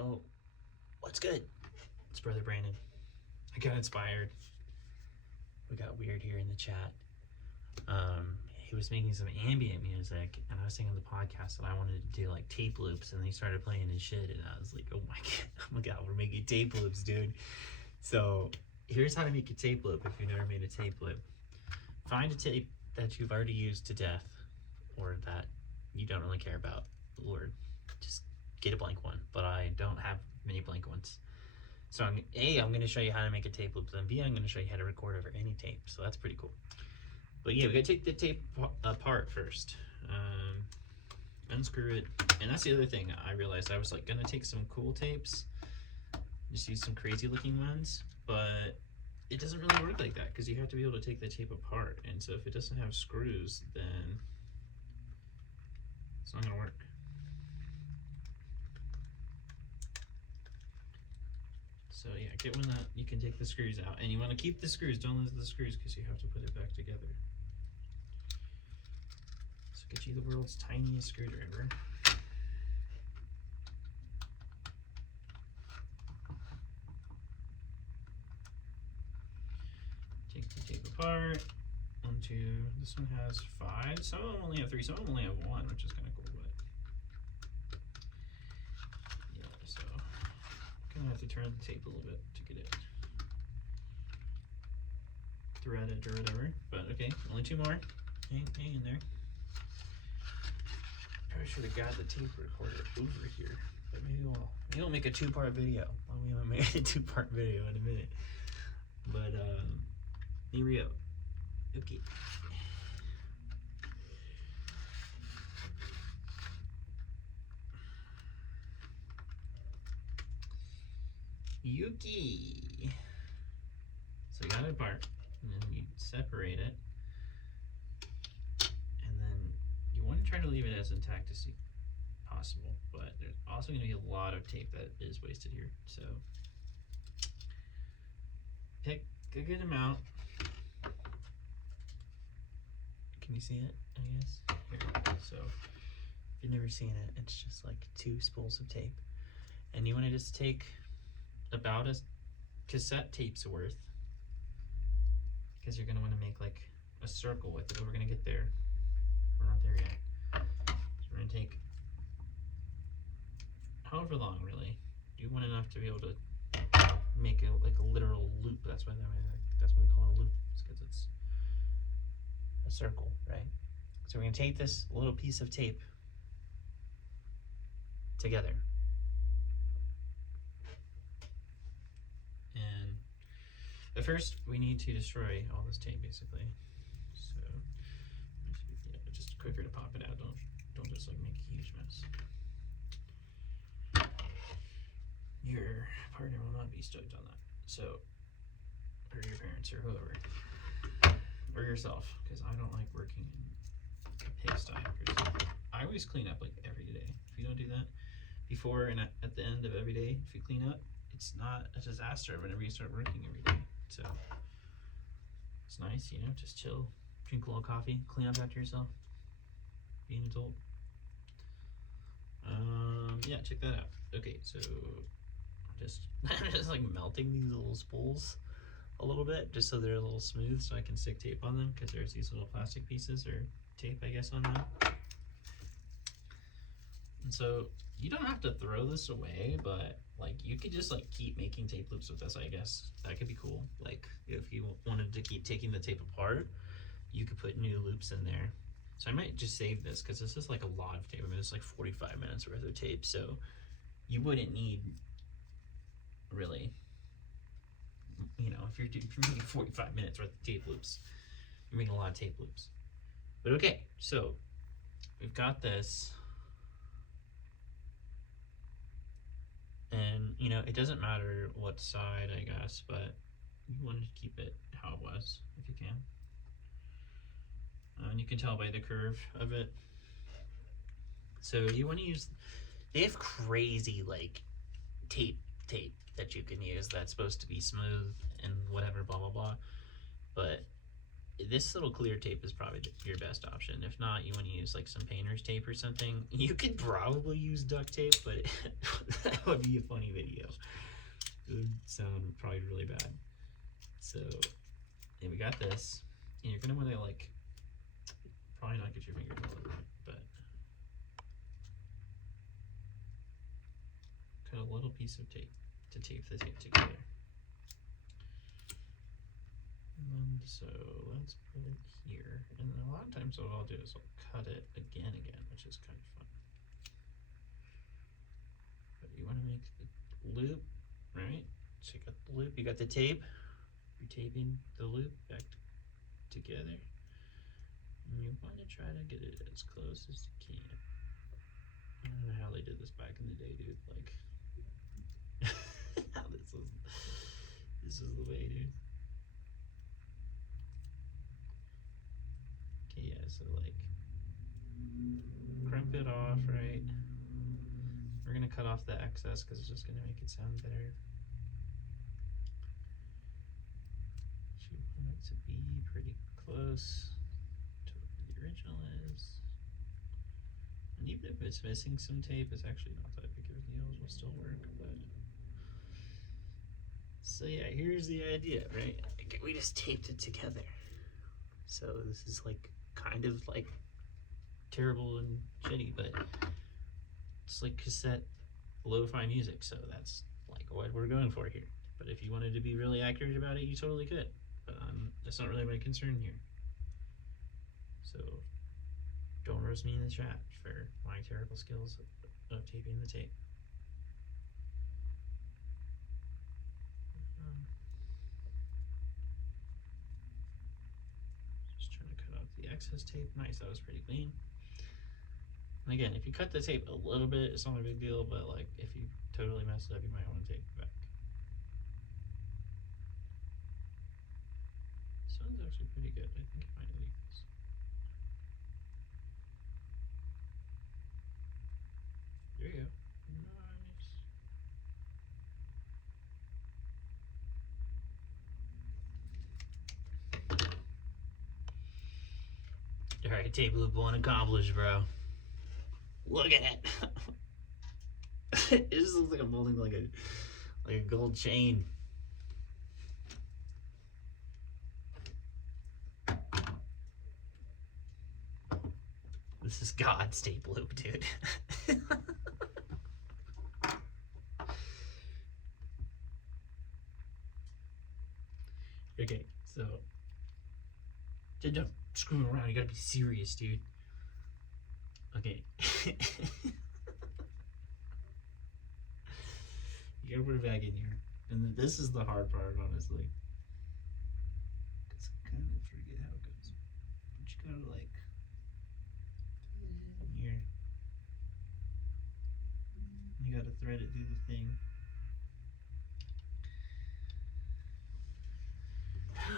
Yo, what's good? It's Brother Brandon. I got inspired. We got weird here in the chat. He was making some ambient music, and I was saying on the podcast that I wanted to do like tape loops, and he started playing his shit, and I was like, oh my god, we're making tape loops, dude. So here's how to make a tape loop if you've never made a tape loop. Find a tape that you've already used to death, or that you don't really care about, or just get a blank one, but I don't have many blank ones. So I'm going to show you how to make a tape loop, then B, I'm going to show you how to record over any tape, so that's pretty cool. But yeah, we got to take the tape apart first, unscrew it, and that's the other thing I realized. I was like going to take some cool tapes, just use some crazy looking ones, but it doesn't really work like that because you have to be able to take the tape apart, and so if it doesn't have screws, then it's not going to work. So yeah, get one that you can take the screws out, and you want to keep the screws, don't lose the screws because you have to put it back together. So get you the world's tiniest screwdriver. Take the tape apart. This one has 5, some of them only have 3, some of them only have 1, which is kind of cool, but yeah, so I'm gonna have to turn the tape a little bit to get it threaded or whatever, but okay, only 2 more. Hang in there. Probably should have got the tape recorder over here, but maybe we'll make a 2-part video. Well, we haven't made a 2-part video in a minute, but here we go. Okay. Yuki. So you got it apart, and then you separate it, and then you want to try to leave it as intact as possible, but there's also going to be a lot of tape that is wasted here, so pick a good amount. Can you see it, I guess? Here, so if you've never seen it, it's just like 2 spools of tape, and you want to just take about a cassette tape's worth, because you're going to want to make like a circle with it, but we're going to get there. We're not there yet. So we're going to take however long, really. You want enough to be able to make it like a literal loop. That's why they call it a loop, because it's a circle, right? So we're going to take this little piece of tape together. And at first, we need to destroy all this tape, basically. So, yeah, just quicker to pop it out. Don't just like make a huge mess. Your partner will not be stoked on that. So, or your parents or whoever, or yourself, because I don't like working in a pigsty. I always clean up like every day. If you don't do that before and at the end of every day, if you clean up, it's not a disaster whenever you start working every day. So it's nice, you know, just chill, drink a little coffee, clean up after yourself, be an adult. Yeah, check that out. Okay, so I'm just like melting these little spools a little bit, just so they're a little smooth, so I can stick tape on them, because there's these little plastic pieces or tape, I guess, on them. And so you don't have to throw this away, but like you could just like keep making tape loops with this, I guess. That could be cool. Like if you wanted to keep taking the tape apart, you could put new loops in there. So I might just save this, because this is like a lot of tape. I mean, it's like 45 minutes worth of tape, so you wouldn't need really, you know, if you're making 45 minutes worth of tape loops, you're making a lot of tape loops. But okay, so we've got this. And, you know, it doesn't matter what side, I guess, but you want to keep it how it was, if you can. And you can tell by the curve of it. So you want to use, they have crazy, like, tape that you can use that's supposed to be smooth and whatever, blah, blah, blah. But this little clear tape is probably your best option. If not, you want to use like some painter's tape or something. You could probably use duct tape, but that would be a funny video. It would sound probably really bad. So, yeah, we got this. And you're going to want to like, probably not get your fingers all over it, but cut a little piece of tape to tape the tape together. And so let's put it here. And then a lot of times what I'll do is I'll cut it again, which is kind of fun. But you want to make the loop, right? So you got the loop, you got the tape. You're taping the loop back together. And you want to try to get it as close as you can. I don't know how they did this back in the day, dude. Like, this is the way, dude. Okay, yeah, so like, crump it off, right? We're gonna cut off the excess because it's just gonna make it sound better. You want it to be pretty close to what the original is. And even if it's missing some tape, it's actually not that big of a deal, it'll still work, but. So yeah, here's the idea, right? We just taped it together. So this is like, kind of like terrible and shitty, but it's like cassette lo-fi music, so that's like what we're going for here. But if you wanted to be really accurate about it, you totally could. But that's not really my concern here. So don't roast me in the chat for my terrible skills of taping the tape. Just trying to cut out the excess tape. Nice, that was pretty clean. And again, if you cut the tape a little bit, it's not a big deal, but like if you totally mess it up, you might want to take it back. This one's actually pretty good. I think I might leave this. There you go. Nice. Alright, tape loop 1 accomplished, bro. Look at it. It just looks like I'm holding like a gold chain. This is God's tape loop, dude. Okay, so don't screw around. You gotta be serious, dude. Okay. You gotta put it back in here. And then this is the hard part, honestly. Because I kind of forget how it goes. But you gotta like put it in here. You gotta thread it through the thing.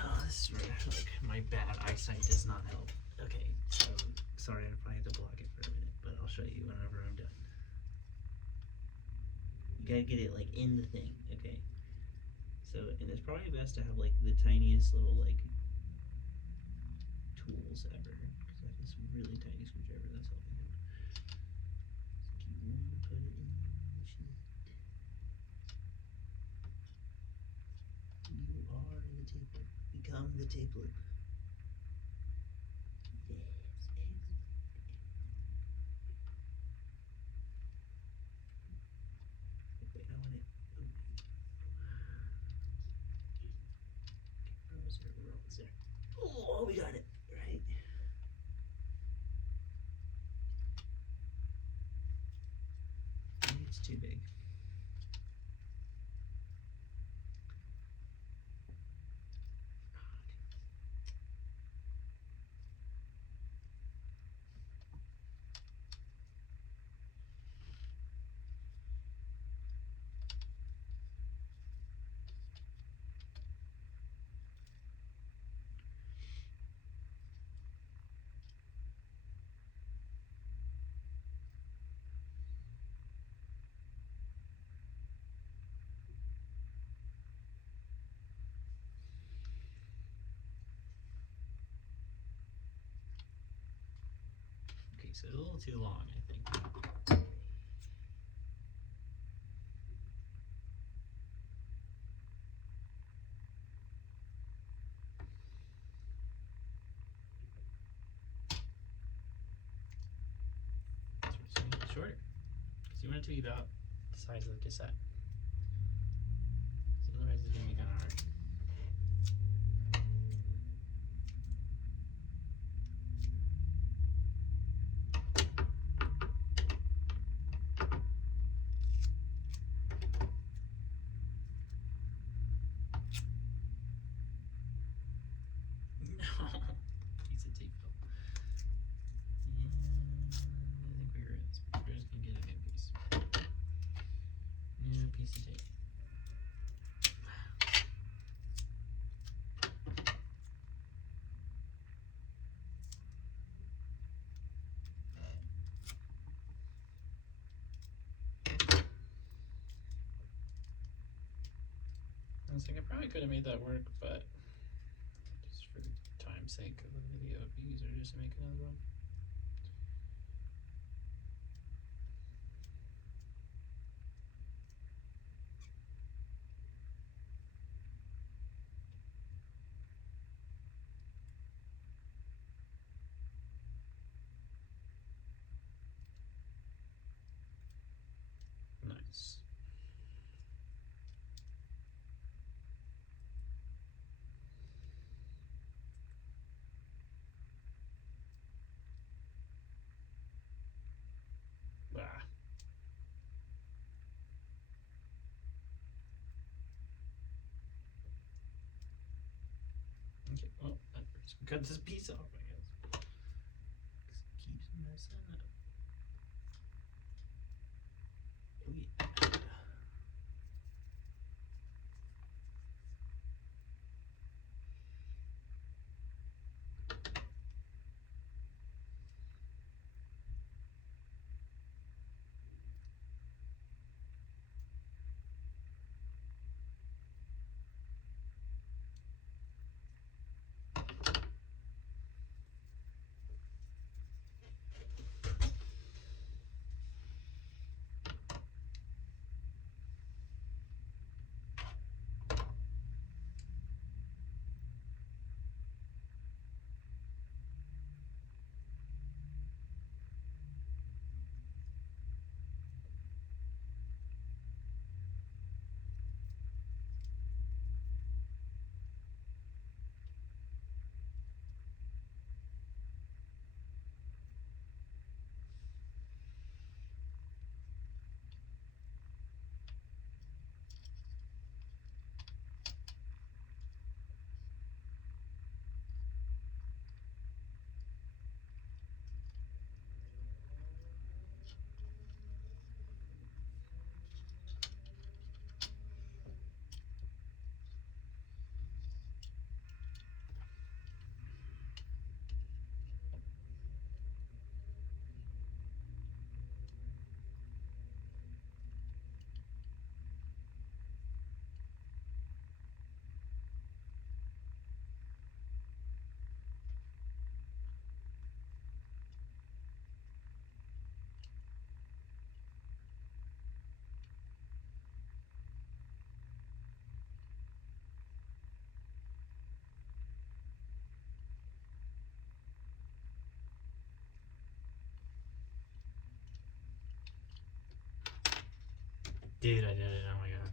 Oh, this is where like my bad eyesight does not help. Okay, so sorry, I probably have to block it for a minute, but I'll show you whenever I'm done. You gotta get it like in the thing, okay? So, and it's probably best to have like the tiniest little like tools ever, because I have this really tiny screwdriver that's helping out. So you want to put it in the machine. You are the tape loop. Become the tape loop. Yes, excellent. Wait, I want it. Oh, wait. We're almost there. Oh, we got it. Right. Maybe it's too big. piece. It's a little too long, I think. So we're just gonna make it shorter. Because you want it to be about the size of the cassette. So otherwise it's gonna be kind of hard. No, piece of tape fell. And I think we're just gonna get a new piece. New piece of tape. I was like, I probably could have made that work, but just for time's sake of the video, it'd be easier just to make another one. Nice. Ah. Okay, well, that hurts. Cut this piece off, I guess. 'Cause it keeps messing up. Oh, yeah. Dude, I did it. Oh my god.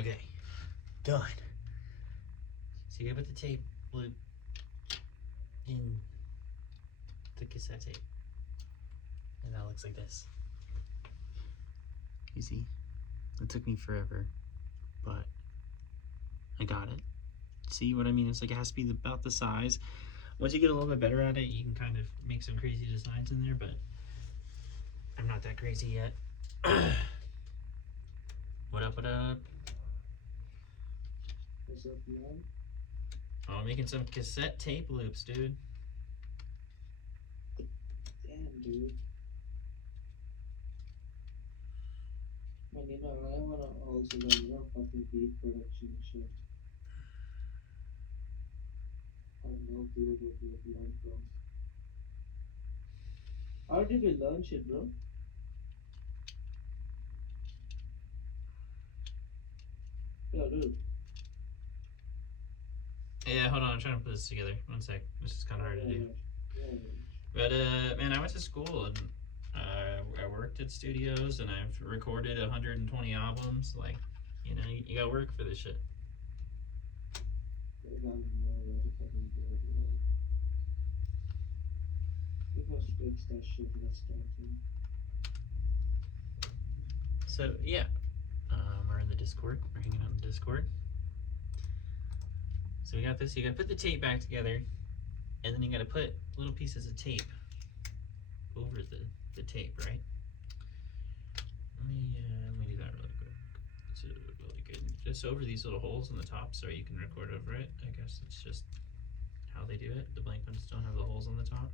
Okay. Done. So you gotta put the tape loop in the cassette tape. And that looks like this. You see? It took me forever, but I got it. See what I mean? It's like it has to be about the size. Once you get a little bit better at it, you can kind of make some crazy designs in there, but I'm not that crazy yet. What up, what up? What's up, man? Oh, I'm making some cassette tape loops, dude. Damn, dude. Man, you know, I wanna also learn more fucking beat production shit. No clue what you have learned from. How did you learn shit, bro? Yo, dude. Yeah, hold on. I'm trying to put this together. One sec. This is kind of hard to do. Yeah. But man, I went to school and I worked at studios and I've recorded 120 albums. Like, you know, you gotta work for this shit. I don't know where to fucking go, bro. If us fix that shit, let's start him. So yeah, we're in the Discord. We're hanging out in the Discord. So we got this. You gotta put the tape back together, and then you gotta put little pieces of tape over the tape, right? Let me do that really quick. It's really good. Just over these little holes in the top, so you can record over it. I guess it's just how they do it. The blank ones don't have the holes on the top.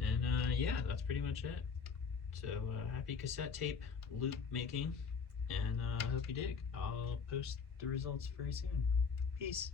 And yeah, that's pretty much it. So happy cassette tape loop making, and I hope you dig. I'll post the results very soon. Peace.